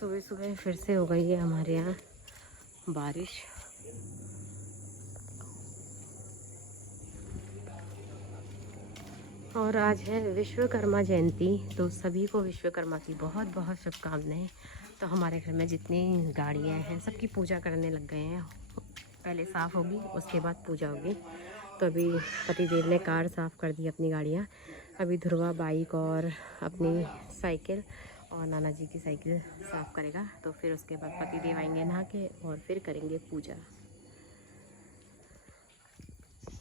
सुबह सुबह फिर से हो गई है हमारे यहाँ बारिश। और आज है विश्वकर्मा जयंती, तो सभी को विश्वकर्मा की बहुत बहुत शुभकामनाएं। तो हमारे घर में जितनी गाड़ियाँ हैं सबकी पूजा करने लग गए हैं। पहले साफ़ होगी उसके बाद पूजा होगी। तो अभी पतिदेव ने कार साफ़ कर दी अपनी गाड़ियाँ। अभी ध्रुवा बाइक और अपनी साइकिल और नाना जी की साइकिल साफ़ करेगा। तो फिर उसके बाद पतिदेव आएंगे नहा के और फिर करेंगे पूजा।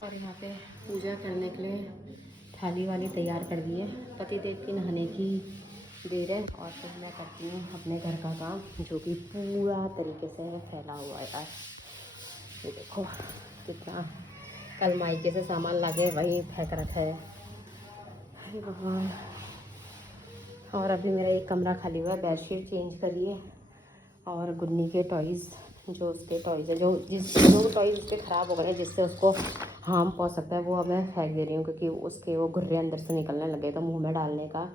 और यहाँ पे पूजा करने के लिए थाली वाली तैयार कर दी है। पतिदेव की नहाने की देर है और फिर मैं करती हूँ अपने घर का काम, जो कि पूरा तरीके से फैला हुआ है। आज ये देखो कितना कल मायके से सामान लाके वहीं फेंक रखा है। अरे भगवान। और अभी मेरा एक कमरा खाली हुआ है, बेडशीट चेंज करिए और गुन्नी के टॉयज़, जो उसके टॉयज़ है, जो टॉयज़ उसके ख़राब हो गए हैं, जिससे उसको हार्म पहुंच सकता है, वो अब मैं फेंक दे रही हूँ, क्योंकि उसके वो घुर्रे अंदर से निकलने लगेगा, मुंह में डालने का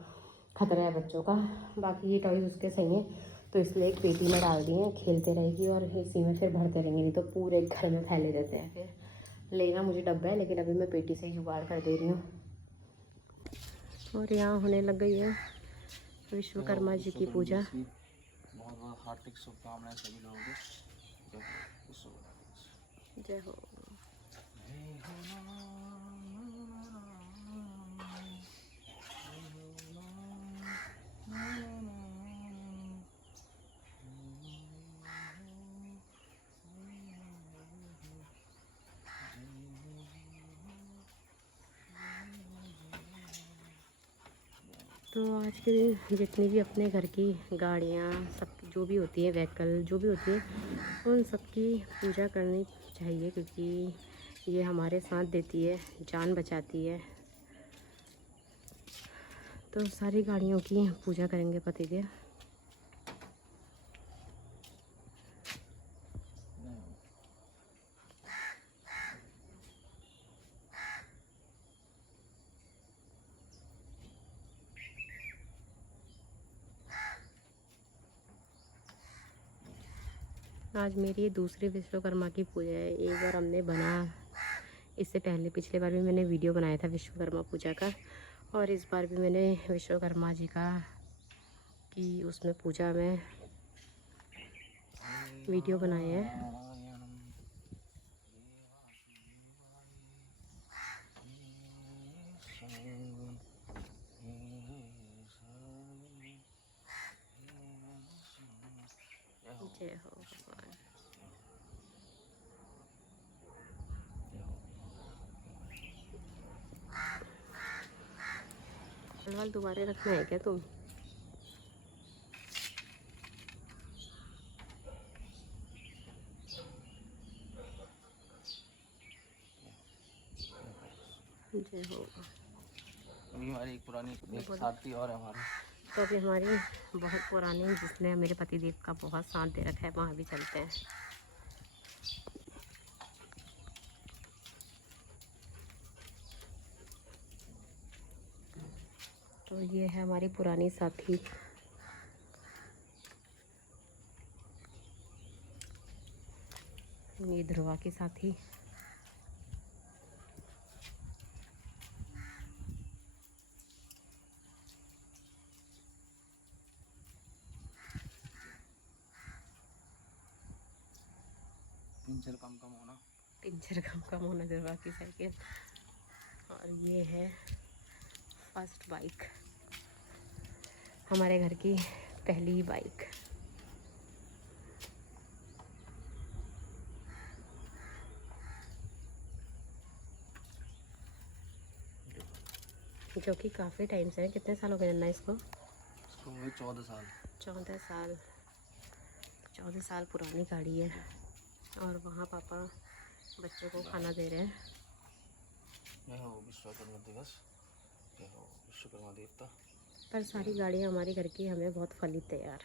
खतरा है बच्चों का। बाकी ये टॉयज़ उसके सही हैं, तो इसलिए एक पेटी में डाल दी है, खेलते रहेगी और इसी में फिर भरते रहेंगे, नहीं तो पूरे घर में फैले रहते हैं। फिर लेना मुझे डब्बा है, लेकिन अभी मैं पेटी से ही जुगाड़ कर दे रही हूँ। और यहाँ होने लग गई है विश्वकर्मा जी की पूजा। बहुत बहुत हार्दिक शुभकामनाएं सभी लोगों को। जय हो। तो आज के दिन जितनी भी अपने घर की गाड़ियाँ सब जो भी होती है, व्हीकल जो भी होती है, उन सब की पूजा करनी चाहिए, क्योंकि ये हमारे साथ देती है, जान बचाती है। तो सारी गाड़ियों की पूजा करेंगे पतिदेव। आज मेरी दूसरी विश्वकर्मा की पूजा है। एक बार हमने इससे पहले पिछले बार भी मैंने वीडियो बनाया था विश्वकर्मा पूजा का, और इस बार भी मैंने विश्वकर्मा जी का की उसमें पूजा में वीडियो बनाया है। जय हो भगवान। फल दोबारा रखना है क्या तुम? जय हो। अभी हमारी एक पुरानी एक साथी और है हमारे। तो अभी हमारी बहुत पुरानी, जिसने मेरे पतिदेव का बहुत साथ दे रखा है, वहाँ भी चलते हैं। तो ये है हमारी पुरानी साथी। ये ध्रुवा की साथी। पिंचर कम होना ध्रुवा की साइकिल। और ये है फर्स्ट बाइक, हमारे घर की पहली बाइक। जो कि काफ़ी टाइम से है। कितने साल हो गए ना इसको? 14 साल। 14 साल पुरानी गाड़ी है। और वहाँ पापा बच्चों को खाना दे रहे हैं। जय हो विश्वकर्मा दिवस, जय हो विश्वकर्मा देवता। पर सारी गाड़ियाँ हमारे घर की हमें बहुत फलित है यार।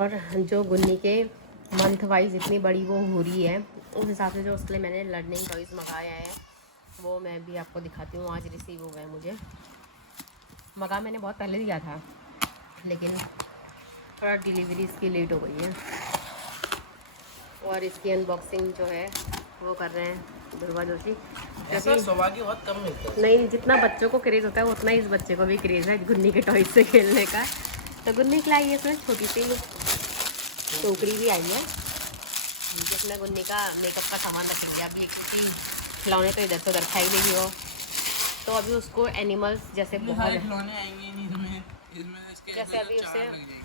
और जो गुन्नी के मंथ वाइज इतनी बड़ी वो हो रही है, उस हिसाब से जो उसके लिए मैंने लर्निंग टॉयज़ मंगाया है वो मैं भी आपको दिखाती हूँ। आज रिसीव हुआ है मुझे, मगा मैंने बहुत पहले दिया था, लेकिन थोड़ा डिलीवरी इसकी लेट हो गई है। और इसकी अनबॉक्सिंग जो है वो कर रहे हैं ध्रुवा जोशी। ऐसा सौभाग्य बहुत कम मिलता है। नहीं, जितना बच्चों को क्रेज़ होता है उतना ही इस बच्चे को भी क्रेज़ है गुन्नी के टॉयज से खेलने का। तो गुन्नी खिलाई है इसमें, छोटी सी टोकरी भी आई है जिसमें गुन्नी का मेकअप का सामान रखेंगे। अभी क्योंकि खिलौने तो इधर से उधर खाई लेगी वो, तो अभी उसको एनिमल्स जैसे बहुत खिलौने आएंगे नहीं इसमें इसके जैसे अभी उसे लग जाएंगे।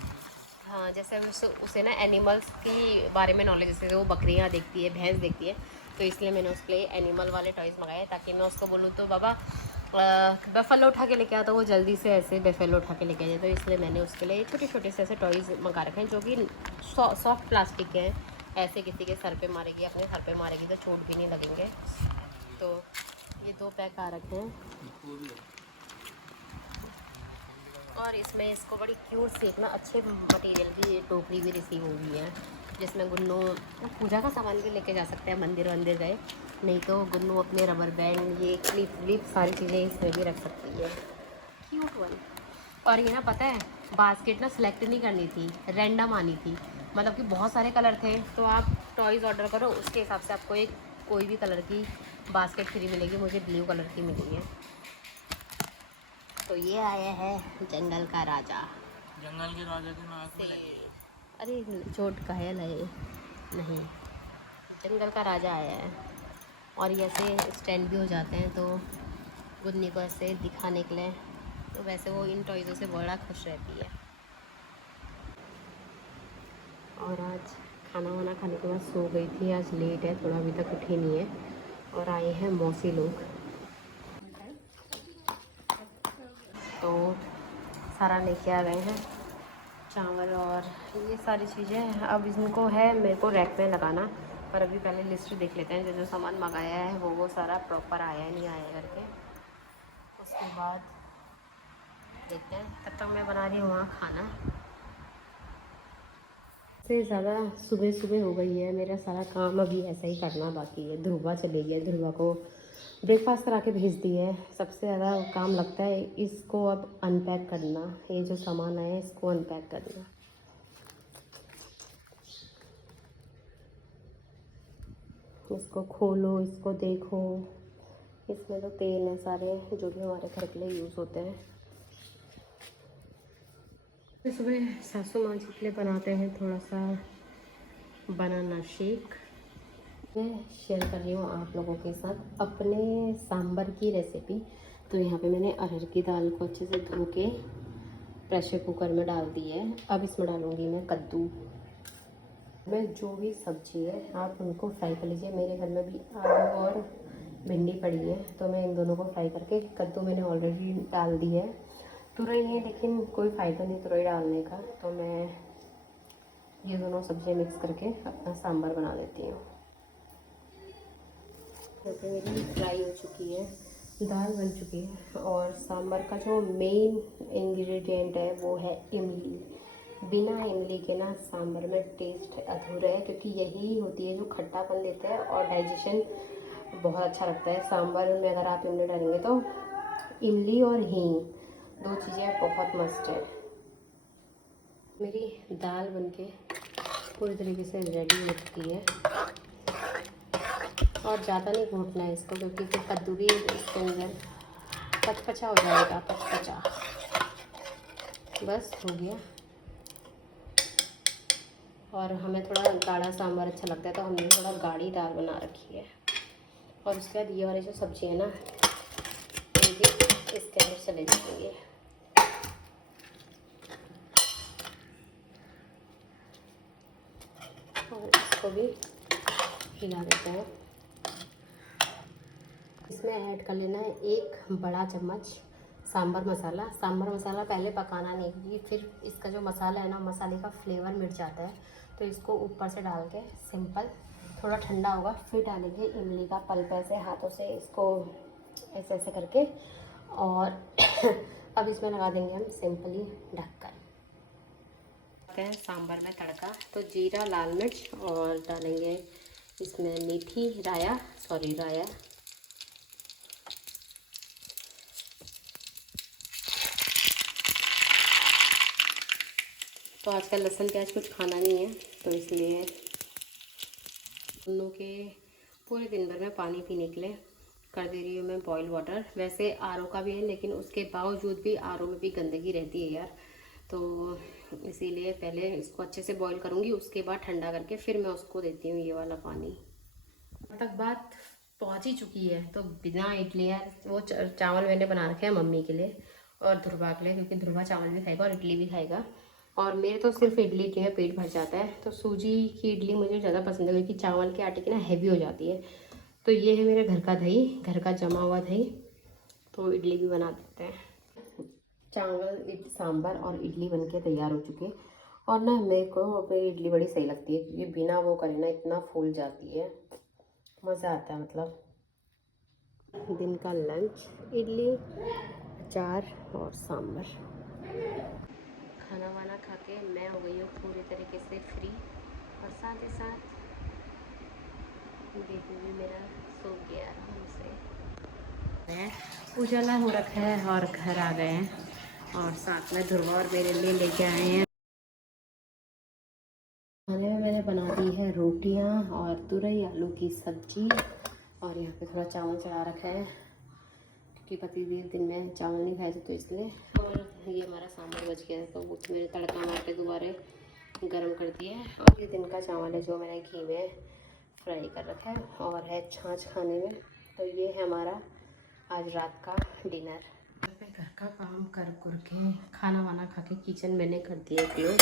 हाँ, जैसे अभी उसे ना एनिमल्स की बारे में नॉलेज, जैसे वो बकरियाँ देखती है, भैंस देखती है, तो इसलिए मैंने उसके लिए एनिमल वाले टॉयज़ मंगाए ताकि मैं उसको बोलूँ तो बाबा बेफेलो उठा के लेके आता, वो जल्दी से ऐसे बेफेलो उठा के लेके आ जाए। तो इसलिए मैंने उसके लिए छोटे छोटे से ऐसे टॉयज़ मंगा रखे हैं जो कि सॉफ्ट प्लास्टिक के हैं। ऐसे किसी के सर पे मारेगी, अपने सर पे मारेगी तो चोट भी नहीं लगेंगे। तो ये 2 पैक आ रखे हैं। और इसमें इसको बड़ी क्यूट सी एक ना अच्छे मटेरियल की टोकरी भी रिसीव हुई है, जिसमें गुन्नू पूजा का सामान भी लेके जा सकते हैं, मंदिर वंदिर गए, नहीं तो गुन्नू अपने रबर बैंड, ये क्लिप व्लिप सारी चीज़ें इसमें भी रख सकती है। Cute one. और ये ना पता है, बास्केट ना सेलेक्ट नहीं करनी थी, रैंडम आनी थी, मतलब कि बहुत सारे कलर थे, तो आप टॉयज़ ऑर्डर करो उसके हिसाब से आपको एक कोई भी कलर की बास्केट फ्री मिलेगी। मुझे ब्लू कलर की मिली है। तो ये आया है जंगल का राजा। जंगल के राजा के नाक में लगी है। अरे चोट का है नहीं, नहीं, जंगल का राजा आया है। और ये ऐसे स्टैंड भी हो जाते हैं, तो गुन्नी को ऐसे दिखाने के लिए, तो वैसे वो इन टॉयज़ों से बड़ा खुश रहती है। और आज खाना वाना खाने के बाद सो गई थी, आज लेट है थोड़ा, अभी तक उठी नहीं है। और आए हैं मौसी लोग, तो सारा लेके आ गए हैं, चावल और ये सारी चीज़ें। अब इनको है मेरे को रैक में लगाना, पर अभी पहले लिस्ट देख लेते हैं जो जो सामान मंगाया है वो सारा प्रॉपर आया है नहीं आया करके, उसके बाद देखते हैं। तब तक मैं बना रही हूँ वहाँ खाना। से ज़्यादा सुबह सुबह हो गई है, मेरा सारा काम अभी ऐसा ही करना बाकी है। ध्रुवा चली गई है, ध्रुवा को ब्रेकफास्ट करा के भेज दी है। सबसे ज़्यादा काम लगता है इसको अब अनपैक करना, ये जो सामान आया है इसको अनपैक करना। इसको खोलो, इसको देखो, इसमें तो तेल है सारे जो भी हमारे घर के लिए यूज़ होते हैं। सुबह सासू माँ जी के लिए बनाते हैं थोड़ा सा बनाना शेक। मैं शेयर कर रही हूँ आप लोगों के साथ अपने सांभर की रेसिपी। तो यहाँ पे मैंने अरहर की दाल को अच्छे से धो के प्रेशर कुकर में डाल दी है। अब इसमें डालूँगी मैं कद्दू। मैं जो भी सब्ज़ी है आप उनको फ्राई कर लीजिए। मेरे घर में भी आलू और भिंडी पड़ी है, तो मैं इन दोनों को फ्राई करके, कद्दू मैंने ऑलरेडी डाल दी है। तुरई है लेकिन कोई फ़ायदा नहीं तुरई डालने का, तो मैं ये दोनों सब्ज़ियाँ मिक्स करके अपना सांभर बना लेती हूँ। जैसे मेरी फ्राई हो चुकी है, दाल बन चुकी है, और सांभर का जो मेन इंग्रेडिएंट है वो है इमली। बिना इमली के ना सांभर में टेस्ट अधूरा है, क्योंकि यही होती है जो खट्टापन देता है और डाइजेशन बहुत अच्छा लगता है। सांभर में अगर आप इमली डालेंगे तो इमली और हींग 2 चीज़ें बहुत मस्त है। मेरी दाल बनके पूरी तरीके से रेडी हो चुकी है, और ज़्यादा नहीं घोटना है इसको, क्योंकि फिर कद्दू भी इसके अंदर पचपचा हो जाएगा, पचपचा। बस हो गया। और हमें थोड़ा गाढ़ा सांभर अच्छा लगता है, तो हमने थोड़ा गाढ़ी दाल बना रखी है। और उसके बाद ये वाली जो सब्ज़ी है ना, ये भी इसके अंदर चले जाएंगे। और इसको भी हिला देते हैं। इसमें ऐड कर लेना है 1 बड़ा चम्मच सांभर मसाला। सांभर मसाला पहले पकाना नहीं, क्योंकि फिर इसका जो मसाला है ना, मसाले का फ्लेवर मिट जाता है। तो इसको ऊपर से डाल के सिंपल, थोड़ा ठंडा होगा फिर डालेंगे इमली का पल्प, ऐसे हाथों से इसको ऐसे ऐसे करके। और अब इसमें लगा देंगे हम सिंपली ढक्कन। सांभर में तड़का, तो जीरा, लाल मिर्च, और डालेंगे इसमें मेथी, राया, तो आजकल लहसुन प्याज कुछ खाना नहीं है, तो इसलिए दोनों के पूरे दिन भर में पानी पीने के लिए कर दे रही हूँ मैं बॉयल वाटर। वैसे आरओ का भी है, लेकिन उसके बावजूद भी आरओ में भी गंदगी रहती है यार, तो इसीलिए पहले इसको अच्छे से बॉईल करूँगी, उसके बाद ठंडा करके फिर मैं उसको देती हूँ ये वाला पानी। तक बात पहुँच ही चुकी है, तो बिना इडली यार वो चावल मैंने बना रखे हैं मम्मी के लिए और ध्रुवा के लिए, क्योंकि ध्रुवा चावल भी खाएगा और इडली भी खाएगा, और मेरे तो सिर्फ इडली में पेट भर जाता है। तो सूजी की इडली मुझे ज़्यादा पसंद है, क्योंकि चावल के आटे की ना हैवी हो जाती है। तो ये है मेरे घर का दही, घर का जमा हुआ दही, तो इडली भी बना देते हैं। चावल सांभर और इडली बनके तैयार हो चुके हैं। और ना मेरे को मेरी इडली बड़ी सही लगती है, क्योंकि बिना वो करे ना इतना फूल जाती है, मज़ा आता है। मतलब दिन का लंच इडली, अचार और सांभर। खाना वाना खा के मैं हो गई हूँ पूरी तरीके से फ्री, और साथ ही साथ बेबी भी मेरा सो गया आराम से। उजाला हो रखा है और घर आ गए हैं, और साथ में ध्रुवा और मेरे लिए लेके आए हैं। खाने में मैंने बना दी है रोटियां और तुरई आलू की सब्जी, और यहाँ पे थोड़ा चावल चढ़ा रखा है, क्योंकि पतिदेव दिन में चावल नहीं खाए थे तो इसलिए। और ये हमारा सांभर बच गया है, तो उसमें मैंने तड़का मार के दोबारा गरम कर दिया है। और ये दिन का चावल है जो मैंने घी में फ्राई कर रखा है, और है छाछ खाने में। तो ये है हमारा आज रात का डिनर। मैं घर का काम कर के खाना वाना खा के किचन मैंने कर दिया क्लोज।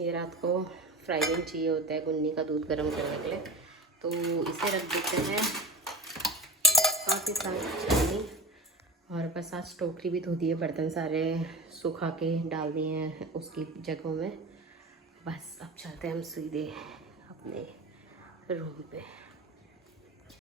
ये रात को फ्राइंग चाहिए होता है गुन्नी का दूध गर्म करने के लिए, तो इसे रख देते हैं। साथ ही साथ चावनी, और बस आज टोकरी भी धो दी है, बर्तन सारे सुखा के डाल दिए हैं उसकी जगहों में। बस अब चलते हैं हम सीधे अपने रूम पे।